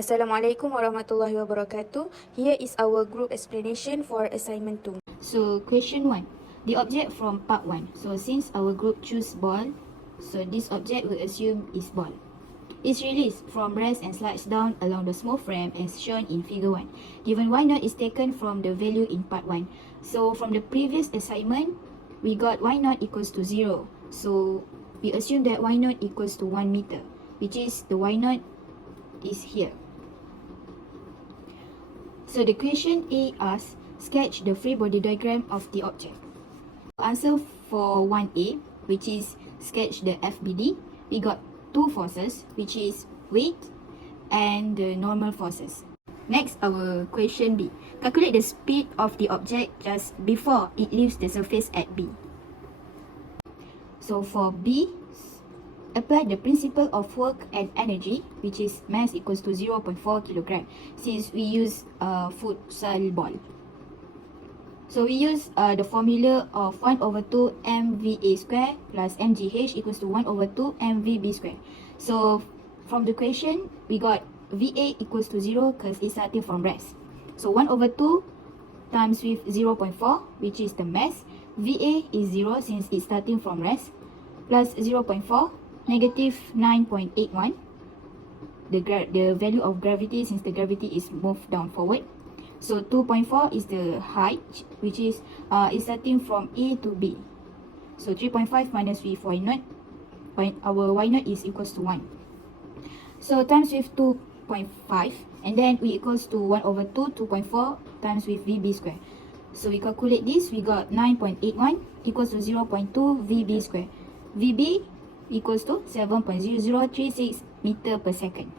Assalamualaikum warahmatullahi wabarakatuh. Here is our group explanation for assignment 2. So question 1. The object from part 1. So since our group choose ball, so this object we assume is ball. It's released from rest and slides down along the small frame as shown in figure 1. Given y naught is taken from the value in part 1. So from the previous assignment, we got y naught equals to 0. So we assume that y naught equals to 1 meter, which is the y naught is here. So the question A asks, sketch the free body diagram of the object. Answer for 1A, which is sketch the FBD, we got two forces, which is weight and the normal forces. Next, our question B. Calculate the speed of the object just before it leaves the surface at B. So for B, apply the principle of work and energy, which is mass equals to 0.4 kilogram, since we use a futsal ball. So we use the formula of 1 over 2 mVA square plus mgh equals to 1 over 2 mvb square. So from the question, we got VA equals to 0 because it's starting from rest. So 1 over 2 times with 0.4, which is the mass. VA is 0 since it's starting from rest, plus 0.4, negative 9.81, the value of gravity since the gravity is moved down forward. So 2.4 is the height, which is it's starting from A to B. So 3.5 minus with y naught, our y naught is equals to 1. So times with 2.5, and then we equals to 1 over 2, 2.4 times with VB square. So we calculate this, we got 9.81 equals to 0.2 VB square. VB equals to 7.0036 meter per second.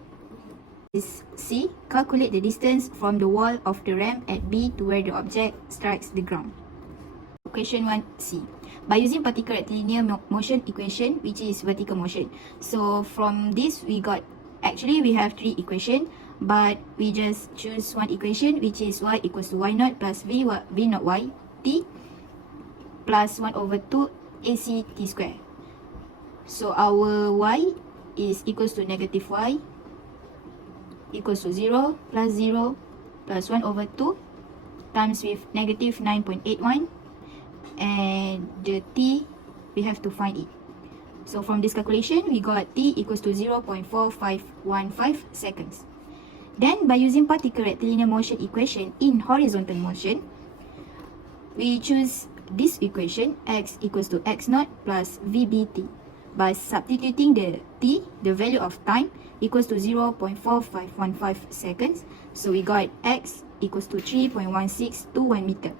C. Calculate the distance from the wall of the ramp at B to where the object strikes the ground. Question 1C. By using particle rectilinear motion equation, which is vertical motion. So from this, we have three equations, but we just choose one equation, which is y equals to y naught plus v naught y t plus 1 over 2 ac t square. So our y is equals to negative y equals to 0 plus 0 plus 1 over 2 times with negative 9.81, and the t, we have to find it. So from this calculation, we got t equals to 0.4515 seconds. Then by using particle rectilinear motion equation in horizontal motion, we choose this equation, x equals to x naught plus vbt. By substituting the t, the value of time, equals to 0.4515 seconds. So we got x equals to 3.1621 meter.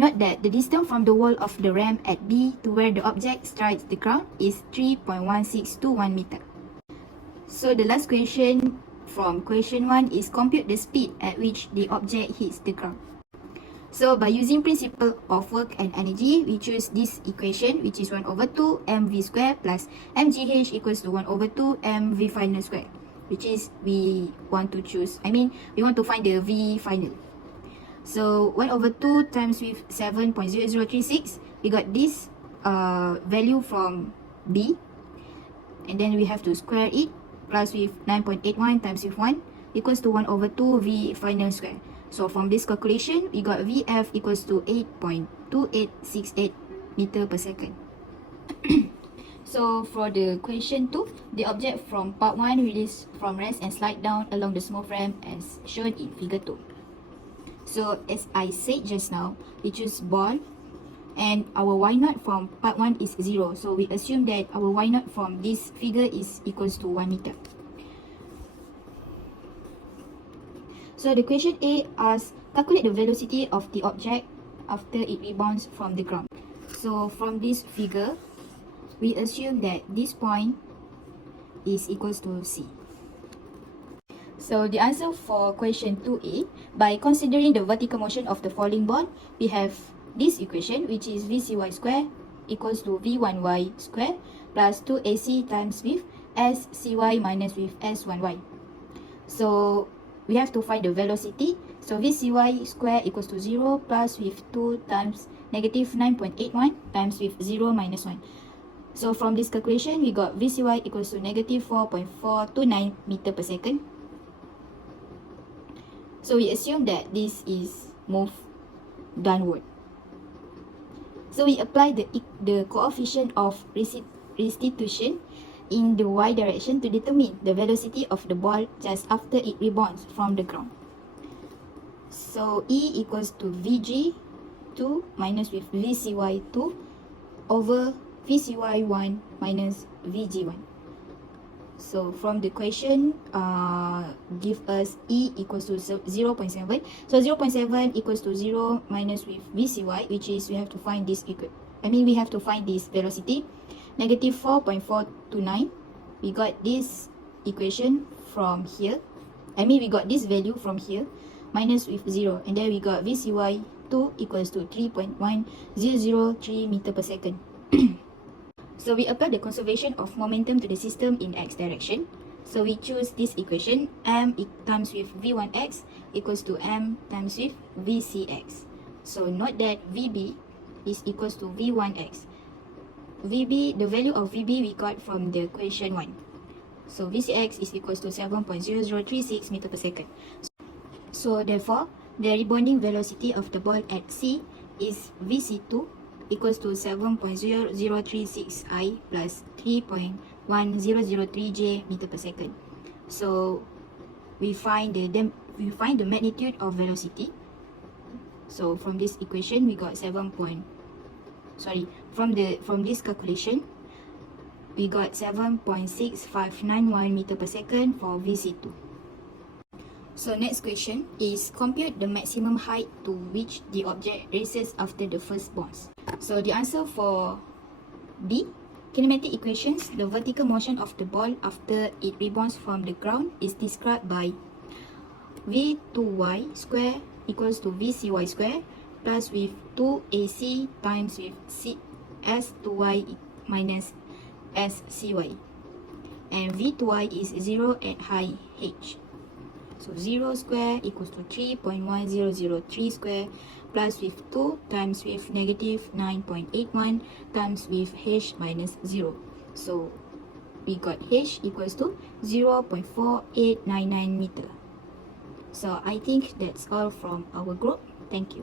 Note that the distance from the wall of the ramp at B to where the object strikes the ground is 3.1621 meter. So the last question from question 1 is compute the speed at which the object hits the ground. So by using principle of work and energy, we choose this equation, which is 1 over 2 mv square plus mgh equals to 1 over 2 mv final square, which is we want to find the v final. So 1 over 2 times with 7.0036, we got this value from B, and then we have to square it, plus with 9.81 times with 1 equals to 1 over 2 v final square. So from this calculation, we got VF equals to 8.2868 meter per second. So for the question 2, the object from part 1 released from rest and slide down along the small frame as shown in figure 2. So as I said just now, we choose ball, and our y naught from part 1 is 0. So we assume that our y naught from this figure is equals to 1 meter. So the question A asks, calculate the velocity of the object after it rebounds from the ground. So from this figure, we assume that this point is equals to C. So the answer for question 2A, by considering the vertical motion of the falling ball, we have this equation, which is VCy square equals to V1y square plus 2AC times with SCy minus with S1y. So we have to find the velocity. So VCy square equals to 0 plus with 2 times negative 9.81 times with 0 minus 1. So from this calculation, we got VCy equals to negative 4.429 meter per second. So we assume that this is moved downward. So we apply the coefficient of restitution in the y direction to determine the velocity of the ball just after it rebounds from the ground. So E equals to Vg2 minus with Vcy2 over Vcy1 minus Vg1. So from the question, give us E equals to 0.7. So 0.7 equals to 0 minus with Vcy, which is we have to find this we have to find this velocity. Negative 4.429. We got this equation from here. We got this value from here. Minus with 0. And then we got Vcy2 equals to 3.1003 meter per second. So we apply the conservation of momentum to the system in x direction. So we choose this equation, m times with v1x equals to m times with vcx. So note that vb is equals to v1x. The value of vb we got from the equation 1. So vcx is equals to 7.0036 meter per second. So therefore, the rebounding velocity of the ball at C is vc2 equals to 7.0036 I plus 3.1003 J meter per second. So we find the magnitude of velocity. So from this equation we got from this calculation we got 7.6591 meter per second for vc2. So next question is compute the maximum height to which the object races after the first bounce. So the answer for B, kinematic equations, the vertical motion of the ball after it rebounds from the ground is described by V2y square equals to Vcy square plus with 2ac times with S2y minus SCy. And V2y is 0 at high h. So 0 square equals to 3.1003 square plus with 2 times with negative 9.81 times with h minus 0. So we got h equals to 0.4899 meter. So I think that's all from our group. Thank you.